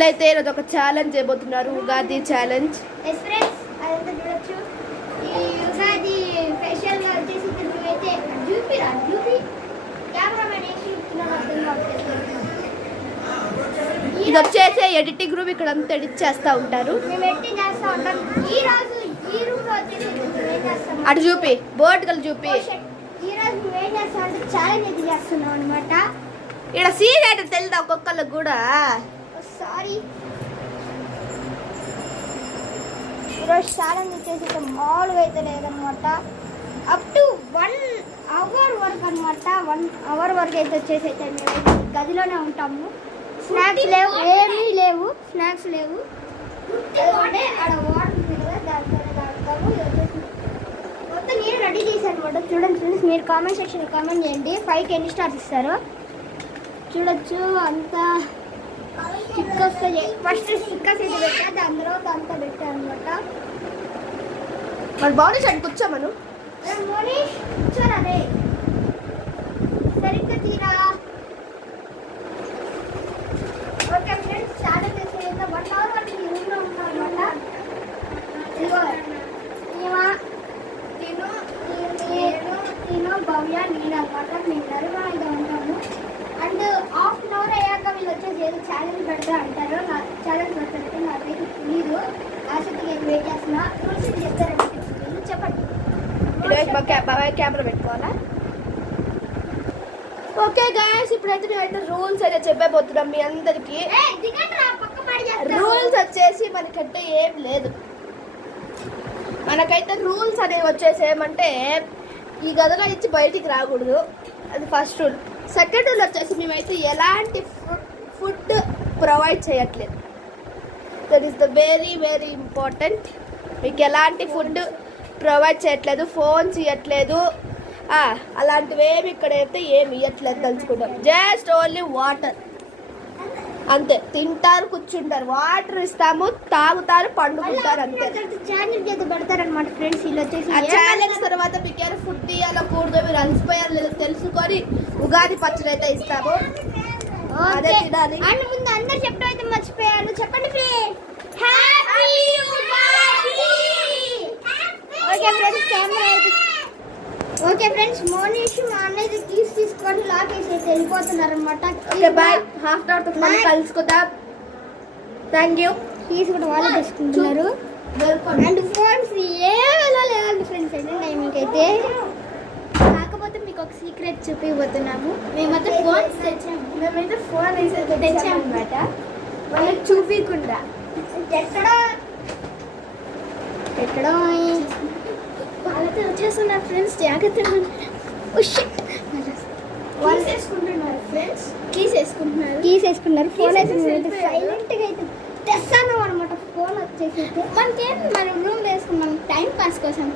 వీళ్ళైతే ఈరోజు ఒక ఛాలెంజ్ చేయబోతున్నారు, ఉగాది ఛాలెంజ్. అదంతా చూడొచ్చు. ఈ ఉగాది స్పెషల్ గా వచ్చేసి అయితే జూపి కెమెరామెన్ వేసి ఇది వచ్చేసి ఎడిటింగ్ రూమ్, ఇక్కడ అంతా ఎడిట్ చేస్తూ ఉంటారు. మేము ఎడిటింగ్ చేస్తూ ఉంటాం. ఈ రూమ్ లో వచ్చేసి ఏం చేస్తాం, అటు చూపి, బోర్డు కలు చూపి. ఈ రోజు మేము ఏం చేస్తాం అంటే ఛాలెంజ్ అయితే చేస్తున్నాం అనమాట. ఇక్కడ సీన్ ఏంటో తెలుదా ఒక్కొక్కళ్ళకి కూడా. సారీ, ఈరోజు ఛాలెంజ్ వచ్చేసి మామూలుగా అయితే లేదనమాట. అప్ టు 1 అవర్ వరకు అనమాట. 1 అవర్ వరకు అయితే వచ్చేసి అయితే మేము గదిలోనే ఉంటాము. స్నాక్స్ లేవు, ఏమీ లేవు, స్నాక్స్ లేవు. అంటే ఆడ వాటర్ ఉంది కదా, దాంట్లోనే తాగుతాము. మొత్తం నేను రెడీ చేశాను అనమాట. చూడండి ఫ్రెండ్స్, మీరు కామెంట్ సెక్షన్ కామెంట్ చేయండి 5కి ఎన్ని స్టార్స్ ఇస్తారో. చూడొచ్చు అంతా స్టిక్కర్స్, ఫస్ట్ స్టిక్కర్స్ అయితే పెట్టా, దాని తర్వాత అంతా పెట్టాను అనమాట. మరి బాడీ సైడ్ కూర్చోమను. మోనీష్ కూర్చోరా రే, సరిగ్గా తీరా. ఓకే ఫ్రెండ్స్, ఛాలెంజ్ చేసి 1 అవర్ వరకు ఈ రూమ్లో ఉంటాం అనమాట. ఇదిగో తిను భవ్య నేను అనమాట. మేము నలుగురు అయితే ఉంటాము. అండ్ హాఫ్ అన్ అవర్ అయ్యాక వీళ్ళు వచ్చేసి ఏదో ఛాలెంజ్ పెడతా అంటారు. నా ఛాలెంజ్ పెడతారంటే నాకైతే తెలీదు. ఆసక్తి నేను వెయిట్ చేస్తున్నా. రూల్స్ చెప్తారండి, చెప్పండి. బాబాయ్ కెమెరా పెట్టుకోవాలా? ఓకే గాయస్, ఇప్పుడైతే మేమైతే రూల్స్ అయితే చెప్పబోతున్నాం మీ అందరికి. రూల్స్ వచ్చేసి మనకంటే ఏం లేదు. మనకైతే రూల్స్ అనేవి వచ్చేసి ఏమంటే ఈ గదిలో ఇచ్చి బయటికి రాకూడదు, అది ఫస్ట్ రూల్. సెకండ్ రూల్ వచ్చేసి మేమైతే ఎలాంటి ఫుడ్ ప్రొవైడ్ చేయట్లేదు. That is the very very important. మీకు ఎలాంటి ఫుడ్ ప్రొవైడ్ చేయట్లేదు, ఫోన్స్ ఇవ్వట్లేదు, అలాంటివి ఏమి ఇక్కడైతే ఏమి ఇవ్వట్లేదు తలుచుకుంటాం. జస్ట్ ఓన్లీ వాటర్ అంతే. తింటారు, కూర్చుంటారు, వాటర్ ఇస్తాము, తాగుతారు, పండుకుంటారు, అంతే. ఛాలెంజ్ అయితే పెడతారనమాట ఫ్రెండ్స్. వీళ్ళు వచ్చేసి ఆ ఛాలెంజ్ తర్వాత మీకు ఏమైనా ఫుడ్ ఇవ్వాలో కూడదో మీరు అలసిపోయారు లేదో తెలుసుకొని ఉగాది పచ్చడి అయితే ఇస్తాము, అదే తినాలి. అండ్ ముందు అందరు చెప్పడం అయితే మర్చిపోయాను, చెప్పండి friends. Happy Ugadi. Okay friends, camera అయితే ఓకే ఫ్రెండ్స్, మోనీష్ మా అన్నయ్య తీసుకొని లాక్ వేసి వెళ్ళిపోతున్నారు అనమాట. Okay bye, half an hour మనం కలుసుకుందాం. Thank you. ఫీజు కూడా వాళ్ళు తీసుకుంటున్నారు. అండ్ ఫోన్స్ ఏలా లేదండి ఫ్రెండ్స్. అయితే మీకైతే కాకపోతే మీకు ఒక సీక్రెట్ చూపిపోతున్నాము. మేమైతే ఫోన్స్ తెచ్చాము. మేమైతే ఫోన్ అయితే తెచ్చాము అనమాట, వాళ్ళకి చూపించకుండా. ఎక్కడో వాళ్ళతో వచ్చేస్తున్నారు ఫ్రెండ్స్, జాగ్రత్తగా. వాళ్ళు వేసుకుంటున్నారు ఫ్రెండ్స్, కీస్ వేసుకుంటున్నారు. ఫోన్ అయితే సైలెంట్గా అయితే తెస్తాను అనమాట. ఫోన్ వచ్చేసి మనకేం మనం రూమ్ వేసుకున్నాం టైం పాస్ కోసం.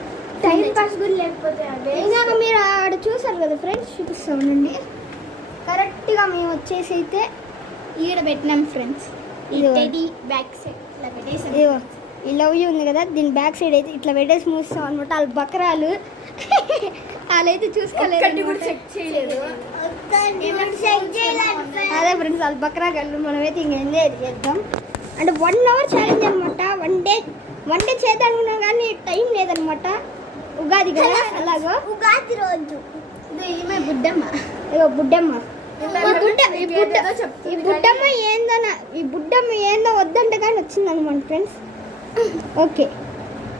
టైం పాస్ కూడా లేకపోతే ఇందాక మీరు ఆడ చూసారు కదా ఫ్రెండ్స్, చూపిస్తా ఉండండి. కరెక్ట్గా మేము వచ్చేసి అయితే ఈడ పెట్టినాం ఫ్రెండ్స్. ఇది బ్యాక్ సైడ్ ఇట్లా పెట్టేసి, ఇదిగో ఈ లవ్ యూ ఉంది కదా, దీని బ్యాక్ సైడ్ అయితే ఇట్లా పెట్టేసి మూస్తాం అనమాట. వాళ్ళు బకరాలు వాళ్ళైతే చూసుకోలేదు, చెక్ చేయలేదు. అదే ఫ్రెండ్స్, వాళ్ళు బకరా కళ్ళు. మనమైతే ఇంక ఎంజాయ్ చేద్దాం. అంటే 1 అవర్ ఛాలెంజ్ అనమాట. వన్ డే చేద్దాం అనుకున్నాం కానీ టైం లేదనమాట. ఉగాది కదా, అలాగో ఉగాది రోజు ఈమె బుడ్డమ్మ. ఇగో బుడ్డమ్మ, ఈ బుడ్డమ్మ ఏందో వద్దంటే కానీ వచ్చిందనమాట ఫ్రెండ్స్. ఓకే,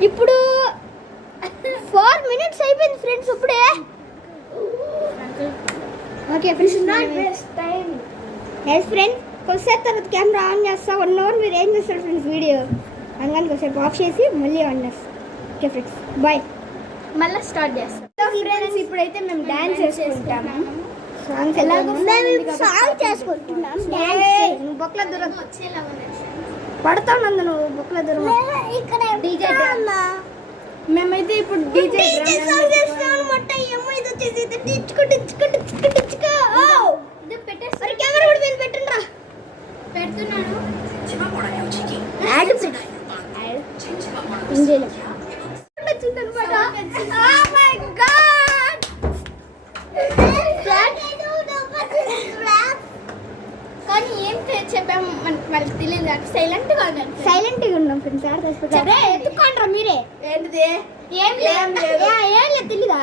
ఇప్పుడు 4 minutes అయిపోయింది ఫ్రెండ్స్ ఇప్పుడే. ఓకే ఫ్రెండ్స్, ఫ్రెండ్స్ కొద్దిసేపు తర్వాత కెమెరా ఆన్ చేస్తా. 1 అవర్ మీరు ఏం చేస్తారు ఫ్రెండ్స్ వీడియో అందుకని కొద్దిసేపు ఆఫ్ చేసి మళ్ళీ ఆన్ చేస్తాం. Okay friends, bye. మళ్ళీ స్టార్ట్ చేస్తాం. ఫ్రెండ్స్ ఇప్పుడైతే మేము డాన్స్ చేసుకుంటాము. బొక్కల దూరం పడతావు నందు, నువ్వు బొక్కల దూరం. డీజే మేమైతే ఇప్పుడు డీజే కెమెరా కూడా మీరు పెట్టండి. పెడుతున్నాను. కానీ ఏం చెప్పాము వాళ్ళకి తెలియదు కాబట్టి సైలెంట్గా ఉన్నాను. సైలెంట్గా ఉన్నాం ఫ్రెండ్స్. ఆడ తీసుకుంటారా ఎత్తుకోండ్రా మీరే. ఏంటిది? ఏం లేదు. ఏం లేదు తెలీదా?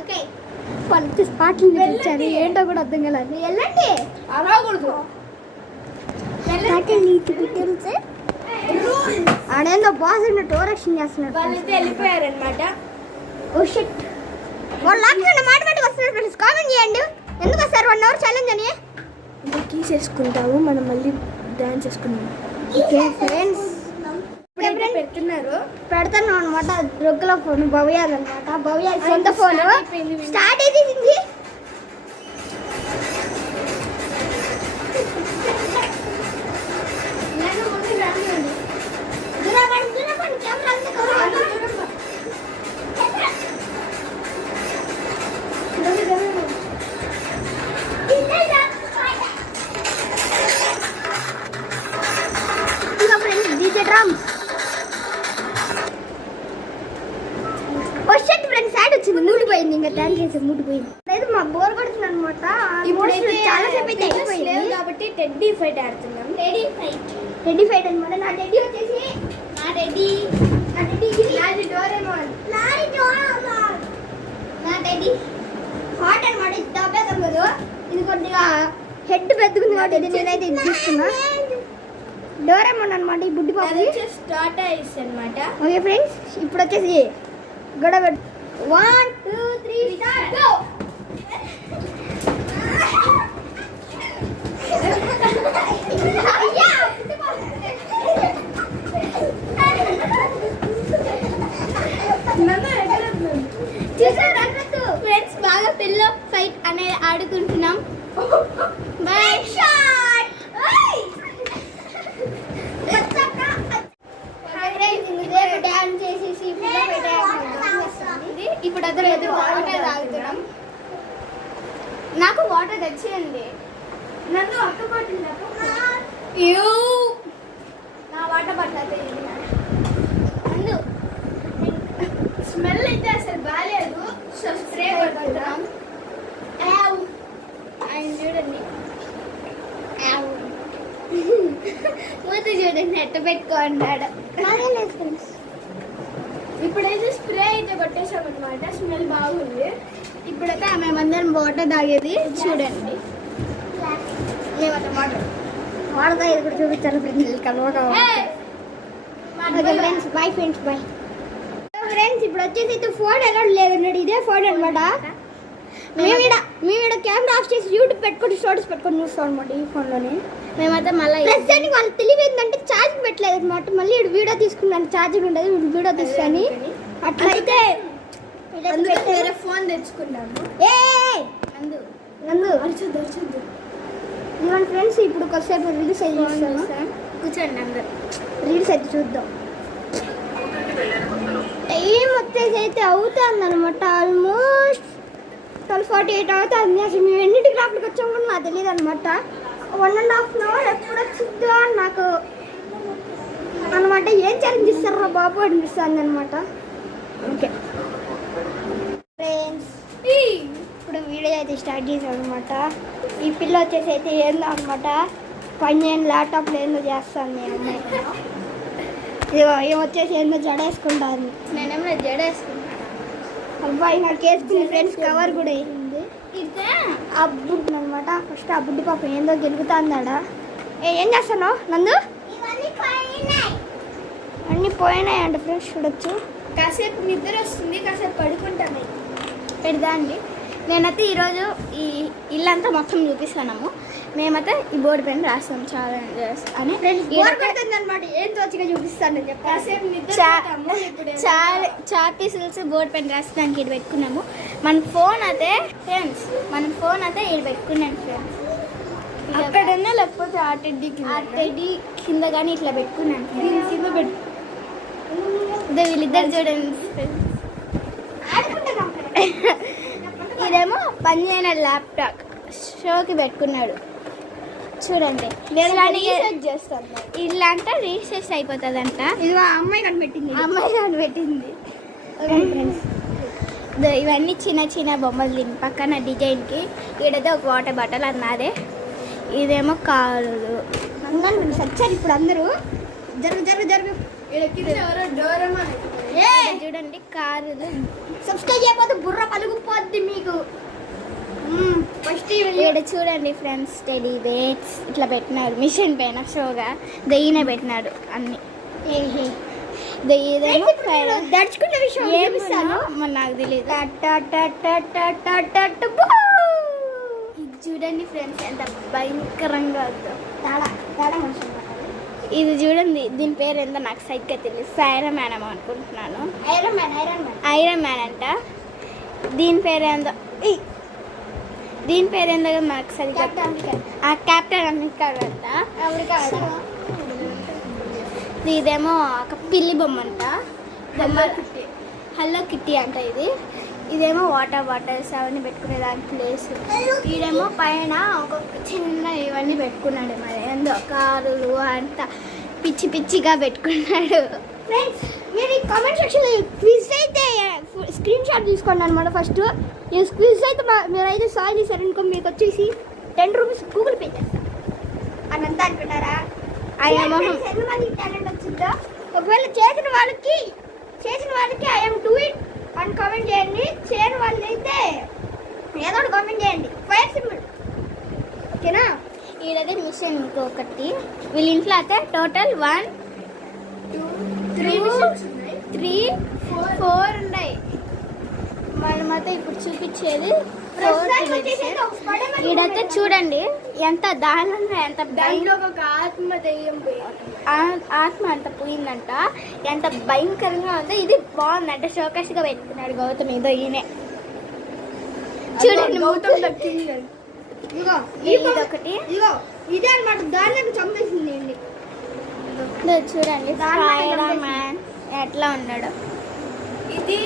ఓకే వాళ్ళకి స్పాట్లు ఇచ్చారు ఏంటో కూడా అర్థం కాలేదు. వెళ్ళండి. అరవకూడదు. ఆడేందో బాస్ ఉన్నట్టు ఓరక్షన్ చేస్తున్నాడు. వాళ్ళైతే వెళ్ళిపోయారనమాట. Oh shit. వాళ్ళు లాక్డౌన్ మాట మాటకి వస్తున్నారు ఫ్రెండ్స్. కామెంట్ చేయండి ఎందుకు వస్తారు 1 అవర్ ఛాలెంజ్ అని. తీసేసుకుంటాము మనం మళ్ళీ డాన్స్ చేసుకున్నాము. ఓకే ఫ్రెండ్స్ ఇప్పుడైతే పెడుతున్నారు. పెడతాను అనమాట. రొగ్గుల ఫోన్ భవ్యాలన్నమాట. భవ్య సొంత ఫోన్ స్టార్ట్ అయిపోయింది. DJ drums. Shut friends add వచ్చింది. మూడిపోయింది. ఇంకా డాన్స్ చేసి మూడిపోయింది. లేదు మా బోర్ కొడుతుంది అనమాట. ఇప్పుడైతే చాలా సేపు అయితే అయిపోయింది కాబట్టి టెడ్డీ ఫైట్ ఆడుతున్నాం. టెడ్డీ ఫైట్ అనమాట. నా టెడ్డీ వచ్చేసి నా టెడ్డీ నాది డోరేమోన్. నా టెడ్డీ హాట్ అనమాట. ఇది దబ్బేద్దాం కదా. ఇది కొద్దిగా హెడ్ పెద్దగుంది కాబట్టి ఇది నేనైతే ఇది తీసుకున్నా. డోరేమోన్ అనమాట ఈ బుడ్డి పాప. స్టార్ట్ అయ్యి అనమాట. ఓకే ఫ్రెండ్స్ ఇప్పుడు వచ్చేసి గొడవ 1 2 3 స్టార్ట్ గో. ఫ్రెండ్స్ బాగా పిల్లో ఫైట్ అనేది ఆడుకుంటున్నాం. By shot. డాన్స్ చేసేసి ఇప్పుడు అద్దరు వాటర్ తాగుతున్నాం. నాకు వాటర్ తెచ్చేయండి. నన్ను అక్క బాటిల్ నా వాటర్ బాటిల్ అయితే అందు స్మెల్ అయితే అసలు బాగాలేదు. సో స్ప్రే పడుతున్నాం. ఆయన చూడండి మూత చూడండి ఎట్ట పెట్టుకుంటాడు. ఇప్పుడైతే స్ప్రే అయితే కొట్టేసాం అనమాట. స్మెల్ బాగుంది. ఇప్పుడైతే మేమందరం వాటర్ తాగేది చూడండి. మేమైతే వాటర్ తాగేది కూడా చూపించాను ఫ్రెండ్స్. కలవగా friends bye friends bye friends. ఇప్పుడు వచ్చేసి అయితే ఫోన్ ఎలా లేదన్నాడు. ఇదే ఫోన్ అనమాట. మేము కెమెరా ఆఫ్ చేసి యూట్యూబ్ పెట్టుకొని స్టోరీస్ పెట్టుకొని చూస్తాం అనమాట ఈ ఫోన్లోనే. మేమైతే మళ్ళీ ప్రస్తుతానికి వాళ్ళు తెలివి ఏంటంటే ఛార్జింగ్ పెట్టలేదు అనమాట. మళ్ళీ ఇప్పుడు వీడియో తీసుకున్నాను. ఛార్జింగ్ ఉండదు. ఇప్పుడు వీడియో తీసుకొని అట్లయితే వేరే ఫోన్ తెచ్చుకున్నాము. నందు ఇవ్వండి ఫ్రెండ్స్. ఇప్పుడు కొద్దిసేపు రీల్స్ అయితే చూస్తాను. కూర్చోండి అందరు. రీల్స్ అయితే చూద్దాం. టైం వచ్చేసి అయితే అవుతుంది అనమాట. ఆల్మోస్ట్ 12:48 అవుతుంది. అసలు మేము ఎన్నింటికి లోపలికి వచ్చాము కూడా నాకు తెలియదు అనమాట. 1.5 అవర్ ఎప్పుడు వచ్చిందో అని నాకు అనమాట. ఏం ఛాలెంజ్ ఇస్తారా బాబు అనిపిస్తుంది అనమాట. ఓకే ఫ్రెండ్స్ ఇప్పుడు వీడియో అయితే స్టార్ట్ చేసాం అనమాట. ఈ పిల్ల వచ్చేసి అయితే ఏందో అనమాట పని చేయని ల్యాప్టాప్లో ఏందో చేస్తాను మీ అమ్మాయి. ఏం వచ్చేసి ఏందో జడేసుకుంటాను. నేనేమో జడేసుకుంటాను. అబ్బాయి నాకు వేసుకుని ఫ్రెండ్స్ కవర్ కూడా వేసింది. ఆ బుడ్డి అనమాట. ఫస్ట్ ఆ బుడ్డి పాప ఏందో గెలుగుతాందాడా. ఏం చేస్తాను నందు? అన్నీ పోయినాయంట ఫ్రెండ్స్. చూడొచ్చు. కాసేపు నిద్ర వస్తుంది. కాసేపు పడుకుంటాను. పెడదా అండి. నేనైతే ఈరోజు ఈ ఇల్లంతా మొత్తం చూపిస్తున్నాము. మేమైతే ఈ బోర్డు పైన రాస్తాం ఛాలెంజెస్ అని. అనమాట. ఏం తోచిగా చూపిస్తాను చెప్పి కాసేపు చార్ పీసుల్స్ బోర్డు పైన రాస్తానికి ఇది పెట్టుకున్నాము. మన ఫోన్ అయితే ఫ్రెండ్స్ ఇది పెట్టుకున్నాను ఫ్రెండ్స్. అక్కడనే లేకపోతే ఆ టెడ్డీ కింద కానీ ఇట్లా పెట్టుకున్నాను. కింద వీళ్ళిద్దరు చూడండి ఫ్రెండ్స్. ఇదేమో పని చేయని ల్యాప్టాప్ షోకి పెట్టుకున్నాడు చూడండి. ఇట్లా అంటే రీసెర్చ్ అయిపోతుంది అంట. ఇది అమ్మాయి కనిపెట్టింది. ఫ్రెండ్స్ ఇవన్నీ చిన్న చిన్న బొమ్మలు. దీని పక్కన డిజైన్కి ఈడైతే ఒక వాటర్ బాటిల్ అన్నదే. ఇదేమో కారు ఉండండి ఫ్రెండ్స్ వచ్చారు ఇప్పుడు అందరూ. జరుగు జరుగు జరుగు. చూడండి కారులు. సబ్స్క్రైబ్ చేయకపోతే బుర్ర పలుగుపోద్ది మీకు. ఫస్ట్ ఇక్కడ చూడండి ఫ్రెండ్స్ టెడీ బేర్స్ ఇట్లా పెట్టినాడు మిషన్ పైన షోగా. దయ్యనే పెట్టినాడు అన్ని. దడుచుకున్న విషయం ఏమిస్తాను మరి నాకు తెలియదు. ఇది చూడండి ఫ్రెండ్స్ ఎంత భయంకరంగా ఉందో. ఇది చూడండి దీని పేరు ఏందో నాకు సరిగ్గా తెలియదు. ఐరన్ మ్యాన్ ఏమో అనుకుంటున్నాను. ఐరన్ మ్యాన్ అంట. దీని పేరేందో మనకు సరిగ్గా కెప్టెన్ అమెరికా అంట. ఇదేమో ఒక పిల్లి బొమ్మ అంట. హలో కిట్టి అంట ఇది. ఇదేమో వాటర్స్ అవన్నీ పెట్టుకునే దాని ప్లేస్. ఇదేమో పైన ఒక్కొక్క చిన్న ఇవన్నీ పెట్టుకున్నాడు. మరి ఏందో కారులు అంతా పిచ్చి పిచ్చిగా పెట్టుకున్నాడు. ఫ్రెండ్స్ మీరు ఈ కామెంట్ సెక్షన్లో క్విజ్ అయితే స్క్రీన్ షాట్ తీసుకోండి అనమాట. ఫస్ట్ ఈ క్విజ్ అయితే మీరైతే సాల్వ్ చేశారనుకో మీకు వచ్చేసి 10 రూపీస్ గూగుల్ పే చేస్తాను అని అంతా అనుకున్నారా? ఎంతమందికి టాలెంట్ వచ్చిందో ఒకవేళ చేసిన వాళ్ళకి ఐఎమ్ డూ ఇట్ అని కామెంట్ చేయండి. చేయని వాళ్ళు అయితే ఏదో ఒకటి కామెంట్ చేయండి. ఫైర్ సింబల్ ఓకేనా? ఈడైతే మిషన్ ఇంకొకటి. వీళ్ళ ఇంట్లో అయితే టోటల్ 1 2 3 4 ఉన్నాయి. మనమైతే ఇప్పుడు చూపించేది ఈడైతే చూడండి ఎంత దారుణంగా ఎంత ఒక ఆత్మ అంత పోయిందంట. ఎంత భయంకరంగా ఉందో. ఇది బాగుందంట. షోకేష్గా పెట్టుకున్నాడు గౌతమ్. ఏదో ఈయనే చూడండి ఇదొకటి. ఇదే అనమాట దారిలోకి చంపేసింది. చూడండి ఐరన్ మ్యాన్ ఎట్లా ఉన్నాడు. ఇది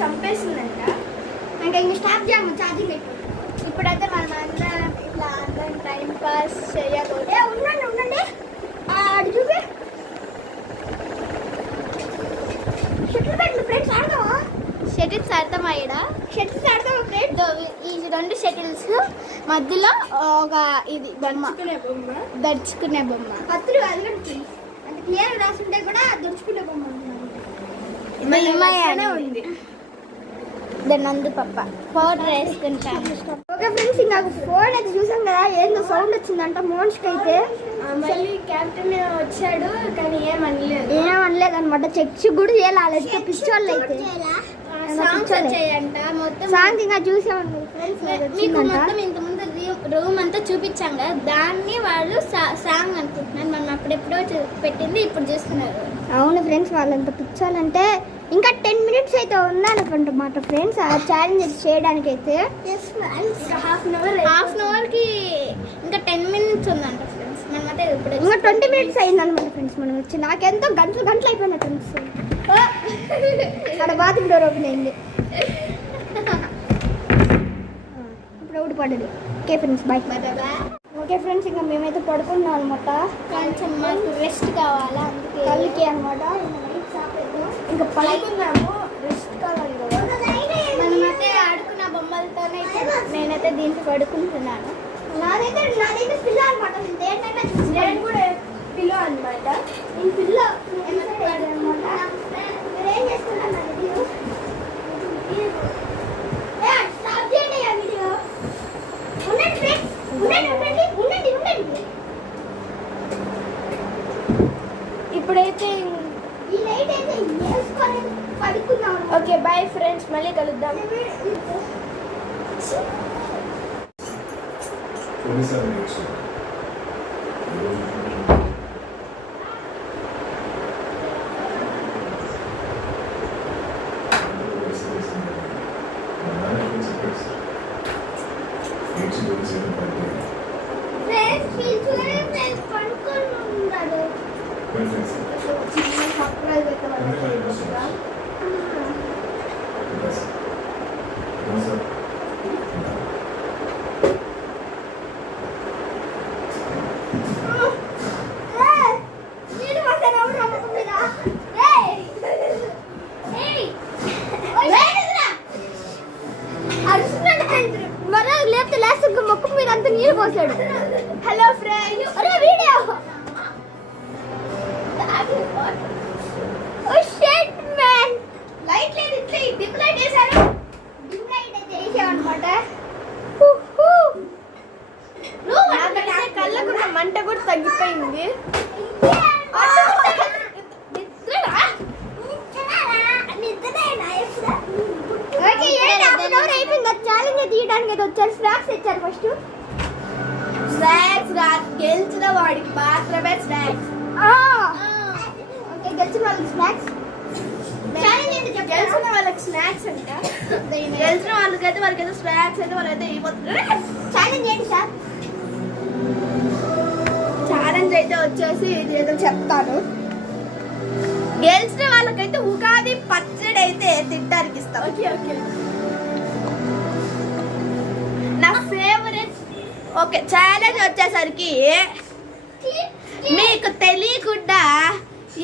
చంపేసిందంట. ఇంకా స్టాప్ చేయము ఛార్జింగ్ పెట్టి. ఇప్పుడైతే మనం అందరం ఇట్లా అందరం టైం పాస్ చేయకూడదు. ఉండండి అది చూపి. షటిల్ పెట్టు ఫ్రెండ్స్. ఆడతావా? షటిల్స్ ఆడతామా? షటిల్స్ ఆడతావా ఫ్రెండ్స్? ఈ 2 షటిల్స్ మధ్యలో ఒక ఇది దడుచుకునే బొమ్మ. పత్రులు అది అంటే క్లియర్ రాసుంటే కూడా దడుచుకునే బొమ్మ ఉంది. నందు పప్ప పౌడర్ వేసుకుంటాను. ఓకే ఫ్రెండ్స్ నాకు ఫోన్ అయితే చూసాం కదా. ఏందో సౌండ్ వచ్చిందంట మోన్స్కి అయితే. మళ్ళీ క్యాప్టెన్ వచ్చాడు కానీ ఏమనలేదు అనమాట. చెక్ కూడా చేయాలి. పిచ్చోళ్ళు అయితే సాంగ్ ఇంకా చూసామని మీకు మొత్తం ఇంతకుముందు రూమ్ అంతా చూపించాం కదా. దాన్ని వాళ్ళు సాంగ్ అనుకుంటున్నారు. మనం అప్పుడెప్పుడో పెట్టింది ఇప్పుడు చూస్తున్నారు. అవును ఫ్రెండ్స్ వాళ్ళంత పిచ్చోళ్ళంటే ఇంకా 10 మినిట్స్ అయితే ఉందనుకుంటున్నమాట ఫ్రెండ్స్ ఆ ఛాలెంజ్ చేయడానికి అయితే. హాఫ్ అన్ అవర్కి ఇంకా 10 మినిట్స్ ఉందంట ఫ్రెండ్స్. మనమైతే ఇప్పుడు ఇంకా 20 మినిట్స్ అయిందనమాట ఫ్రెండ్స్. మనం వచ్చి నాకెంతో గంటలు అయిపోయినా ఫ్రెండ్స్. అక్కడ బాత్రూమ్ డోర్ ఓపెన్ అయింది. ఇప్పుడు ఒకటి పడదు. Okay friends bye. Okay friends ఇంకా మేమైతే పడుకున్నాం అనమాట. కొంచెం మాకు రెస్ట్ కావాలా అందుకే కళ్ళకి అనమాట. ఇంకా పడుకున్నాము రెస్ట్ కావాలి కదా. మనమైతే ఆడుకున్న బొమ్మలతోనే నేనైతే దీంట్లో పడుకుంటున్నాను. నాదైతే పిల్ల అనమాట. నేను కూడా పిల్ల అనమాట. నేను పిల్ల అనమాట. మీరేం చేస్తున్నాను వీడియో స్టాప్ చేయండి. ఆ వీడియో ఉండండి ఫ్రెండ్స్. ఉండండి. ఇప్పుడైతే ఈ లైట్ అయితే వేసుకొని పడుకున్నాం. ఓకే బాయ్ ఫ్రెండ్స్ మళ్ళీ కలుద్దాం. మొక్కు మీద అంత నీళ్ళు పోసాడు. హలో ఫ్రెండ్స్ అయిపోయింది ఛాలెంజ్ తీయడానికి అయితే వచ్చారు స్నాక్స్ ఇచ్చారు ఫస్ట్ స్నాక్స్ గెలిచిన వాడికి మాత్రమే స్నాక్స్. ఓకే గెలిచిన వాళ్ళకి స్నాక్స్ గెలిచిన వాళ్ళకి స్నాక్స్ అంట. గెలిచిన వాళ్ళకైతే వాళ్ళకైతే స్నాక్స్ అయితే వాళ్ళైతే ఇవ్వబోతున్నారు. ఛాలెంజ్ ఏంటి సార్? ఛాలెంజ్ అయితే వచ్చేసి ఇది ఏదో చెప్తాను. గెలిచిన వాళ్ళకైతే ఉగాది పచ్చడి అయితే తింటానికి ఇస్తాం. నా ఫేవరెట్. ఓకే ఛాలెంజ్ వచ్చేసరికి మీకు తెలియకుండా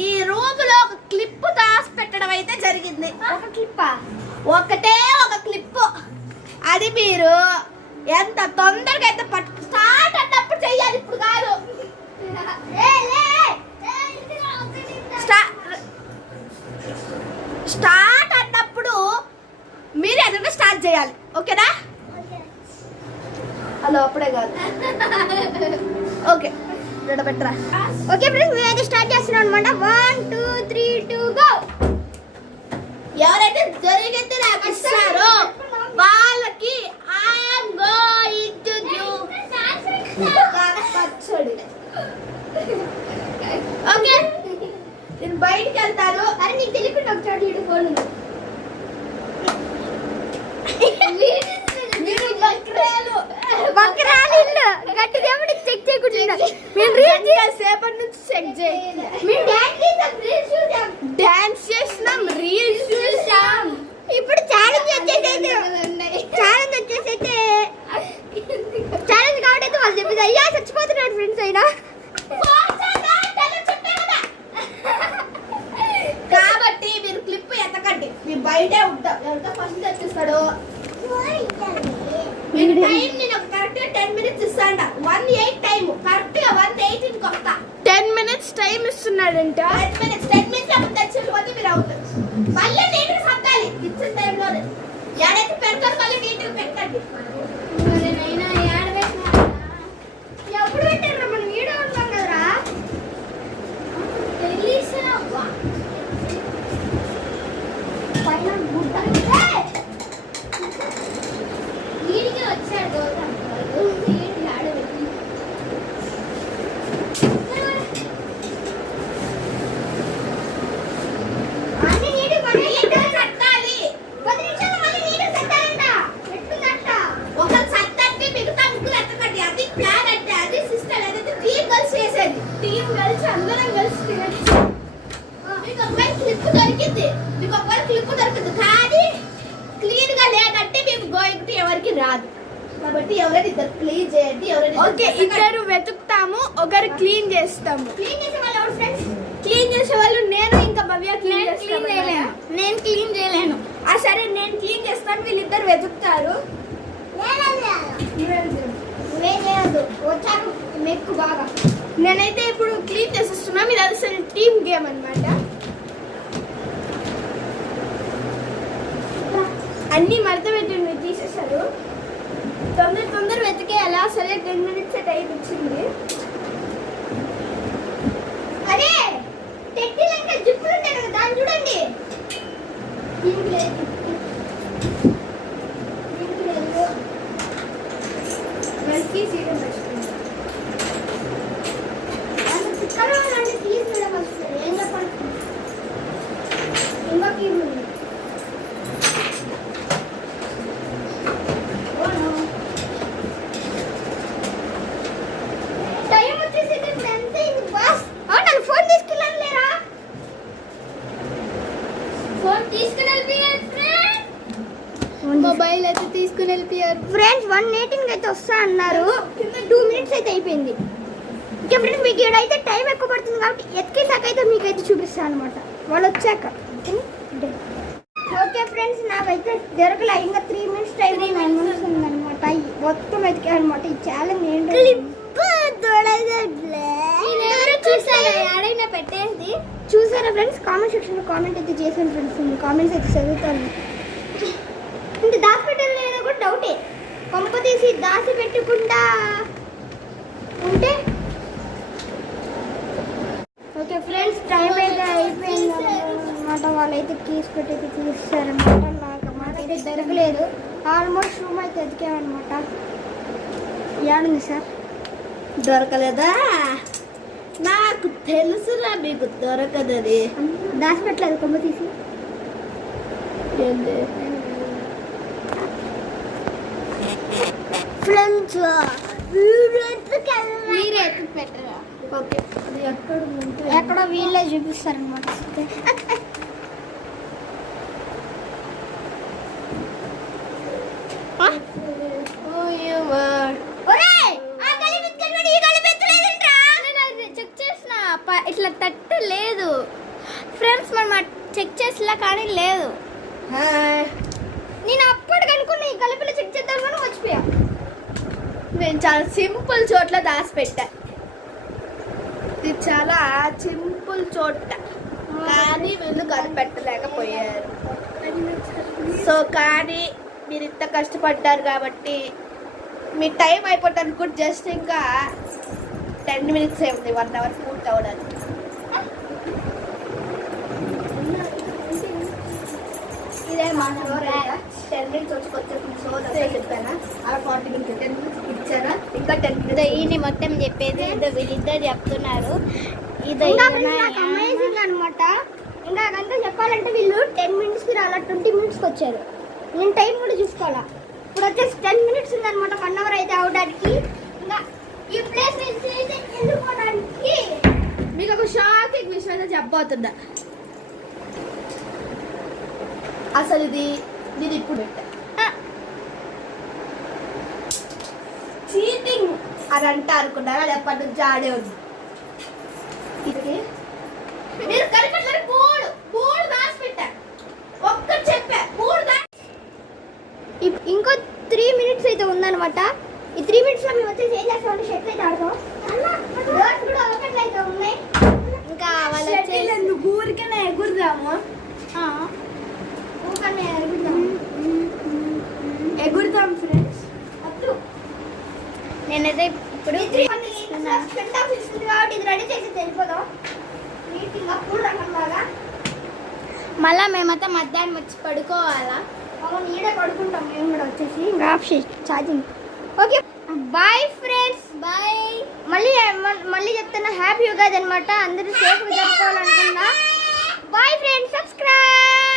ఈ రూమ్ లో ఒక క్లిప్ దాసి పెట్టడం అయితే జరిగింది. ఒక క్లిప్పా? ఒకటే ఒక క్లిప్. అది మీరు ఎంత తొందరగా అయితే స్టార్ట్ అన్నప్పుడు చెయ్యాలి, ఇప్పుడు కాదు. స్టార్ట్ అన్నప్పుడు మీరు ఎదురుగా స్టార్ట్ చేయాలి. ఓకేనా? హలో అప్పుడే కాదు. ఓకే పెట్టరా. ఓకే ఫ్రెండ్స్ మేమైతే స్టార్ట్ చేస్తున్నాం అనమాట. 1 2 3 2 గో. ఎవరైతే జరిగితే నాకు ఇస్తారో వాళ్ళకి ఐఎమ్ గోయింగ్ టు గివ్ పచ్చడి. ఓకే నేను బయటికి వెళ్తాను. అరే నీకు తెలియకుండా ఒక చోట ఇటు ఫోన్ ఉంది. బక్రాలు ఇల్లు గట్టి దేవుడి చెక్ చేయకుండా మేము రీల్స్ సేపటి నుంచి చెక్ చేయాలి. మేము డాన్స్ చేసాం రీల్స్ చూసాం. ఇప్పుడు ఛాలెంజ్ వచ్చేసి ఛాలెంజ్ కాబట్టి అయితే వాళ్ళు చెప్పింది అయ్యా చచ్చిపోతున్నాడు ఫ్రెండ్స్ అయినా కాబట్టి మీరు క్లిప్ ఎత్తకండి, మీరు బయటే ఉంటాం. ఎవరితో ఫస్ట్ తెచ్చిస్తాడు మీరు టైం. నేను కరెక్ట్ 10 minutes ఇస్తాంట. 1:08 టైం కరెక్ట్ గా 1:08 ఇంకొస్తా. 10 minutes టైం ఇస్తున్నాడంట. 10 minutes అప్పుడు తెచ్చిపోతే మీరు అవుతారు. మళ్ళీ నీట్గా సర్దాలి ఇచ్చిన టైంలోనే. ఎడైతే పెడతారు మళ్ళీ నీట్గా పెట్టండి. ఎప్పుడు పెట్టారు మనం వీడియో ఉంటాం కదరా పైన గుడ్డ వీడికి వచ్చాడు రాదు కాబట్టి ఎవరైనా ఇద్దరు క్లీన్ చేయండి. ఓకే ఇద్దరు వెతుకుతాము, ఒకరు క్లీన్ చేస్తాము. క్లీన్ చేసే వాళ్ళు ఎవరు ఫ్రెండ్స్? క్లీన్ చేసే వాళ్ళు నేను ఇంకా భవ్య క్లీన్ చేయలేను. నేను క్లీన్ చేయలేను. సరే నేను క్లీన్ చేస్తాను, వీళ్ళిద్దరు వెతుకుతారు. వచ్చారు మెక్కు బాగా. నేనైతే ఇప్పుడు క్లీన్ చేసేస్తున్నాం. ఇది అసలు టీమ్ గేమ్ అన్నమాట. అన్ని మడత పెట్టి తీసేసారు. తొందర వెతికేయాలా. సరే 10 minutes టైం ఇచ్చింది. అరే టెక్కి లెక్క జిప్పులు ఉంటాయి కదా దాన్ని చూడండి. మొబైల్ అయితే తీసుకుని వెళ్ళిపోయారు ఫ్రెండ్స్. 1:18 అయితే వస్తా అన్నారు. 2 minutes అయితే అయిపోయింది. ఓకే ఫ్రెండ్స్ మీకు ఇక్కడైతే టైం ఎక్కువ పడుతుంది కాబట్టి ఎత్తికేసాక అయితే మీకైతే చూపిస్తాను అనమాట వాళ్ళు వచ్చాక. ఓకే ఫ్రెండ్స్ నాకైతే దొరకలే. ఇంకా 3 minutes టైం 9 minutes ఉందన్నమాట. మొత్తం ఎతికా అనమాట. ఈ ఛాలెంజ్ ఏంటో చూసారా ఫ్రెండ్స్? కామెంట్ సెక్షన్లో కామెంట్ అయితే చేశాను ఫ్రెండ్స్. కామెంట్స్ అయితే చదువుతాను. అంటే దాచి పెట్టాలి లేదా కూడా డౌటే. కొంప తీసి దాచి పెట్టకుండా ఉంటే. ఓకే ఫ్రెండ్స్ టైం అయితే అయిపోయింది అనమాట. వాళ్ళైతే కీస్ పెట్టి తీస్తారనమాట. నాకు మాట అయితే దొరకలేదు. ఆల్మోస్ట్ రూమ్ అయితే ఎదికామన్నమాట. ఏడుంది సార్? దొరకలేదా? నాకు తెలుసురా మీకు దొరకదని. దాచిపెట్టలేదు కొమ్మ తీసి. ఏంది? ఫ్రెండ్స్ మీరే ఎత్తుకు పెట్టరా? ఓకే, అది ఎక్కడో వీళ్ళే చూపిస్తారనమాట. చెక్ చేసిన ఇట్లా తట్టు లేదు ఫ్రెండ్స్, మనం చెక్ చేసిలా కానీ లేదు. నేను అప్పుడు కనుక్కున్నా ఈ కలిపిలో చెక్ చేద్దాం కానీ మర్చిపోయా. నేను చాలా సింపుల్ చోట్ల దాచిపెట్టా. ఇది చాలా సింపుల్ చోట కానీ వీళ్ళు కనిపెట్టలేకపోయారు. సో కానీ మీరు ఇంత కష్టపడ్డారు కాబట్టి మీ టైం అయిపోతాను కూడా జస్ట్ ఇంకా 10 minutes ఉంది 1 hour పూర్తి అవ్వడానికి. ఇదే మా 10 minutes వచ్చుకొచ్చేసిన షో అదే చెప్పానా? అలా 40 minutes 10 minutes ఇచ్చారా? ఇంకా 10 minutes. ఈయన మొత్తం చెప్పేది ఇదో వీళ్ళిద్దరు చెప్తున్నారు. ఇది అమేజింగ్ అనమాట. ఇంకా అదంతా చెప్పాలంటే వీళ్ళు 10 minutesకి రాలా 20 minutesకి వచ్చారు. నేను టైం కూడా చూసుకోవాలా. ఇప్పుడు వచ్చేసి 10 minutes ఉందన్నమాట 1 hour అయితే అవడానికి. ఇంకా ఈ ప్లేస్ నుంచి అయితే వెళ్ళిపోవడానికి మీకు ఒక షాకింగ్ విషయం అయితే చెప్పబోతున్నా. అసలు ఇది నేను ఇప్పుడు పెట్టా చీటింగ్ అని అంటే అనుకున్నారా? ఎప్పటి నుంచి ఆడే ఉంది. ఇది మీరు కనిపెట్టలేరు. బోర్డు దాచి పెట్టా. ఒక్కటి చెప్పా బోర్డు ఇంకో 3 minutes అయితే ఉందన్నమాట. ఈ 3 minutes లో మేము వచ్చేసి ఏం చేస్తామంటే షెట్ అయితే ఆడతాం. డోర్స్ కూడా ఒకట్లయితే ఉన్నాయి. ఇంకా వాళ్ళు వచ్చేసి ఊరికనే ఎగురుదాము. ఊకనే ఎగురుదాం ఫ్రెండ్స్. అప్పుడు నేనైతే ఇప్పుడు ఫ్రంట్ ఆఫీస్ ఉంది కాబట్టి ఇది రెడీ చేసి వెళ్ళిపోదాం నీట్గా పూల్ రకంలాగా. మళ్ళీ మేమైతే మధ్యాహ్నం వచ్చి పడుకోవాలా. నీడే పడుకుంటాం మేము కూడా వచ్చేసి off charging. Okay bye friends, bye. మళ్ళీ చెప్తున్నా హ్యాపీ ఉగాది అనమాట. అందరూ సేఫ్గా జరుపుకోవాలనుకున్నా. Bye friends, subscribe.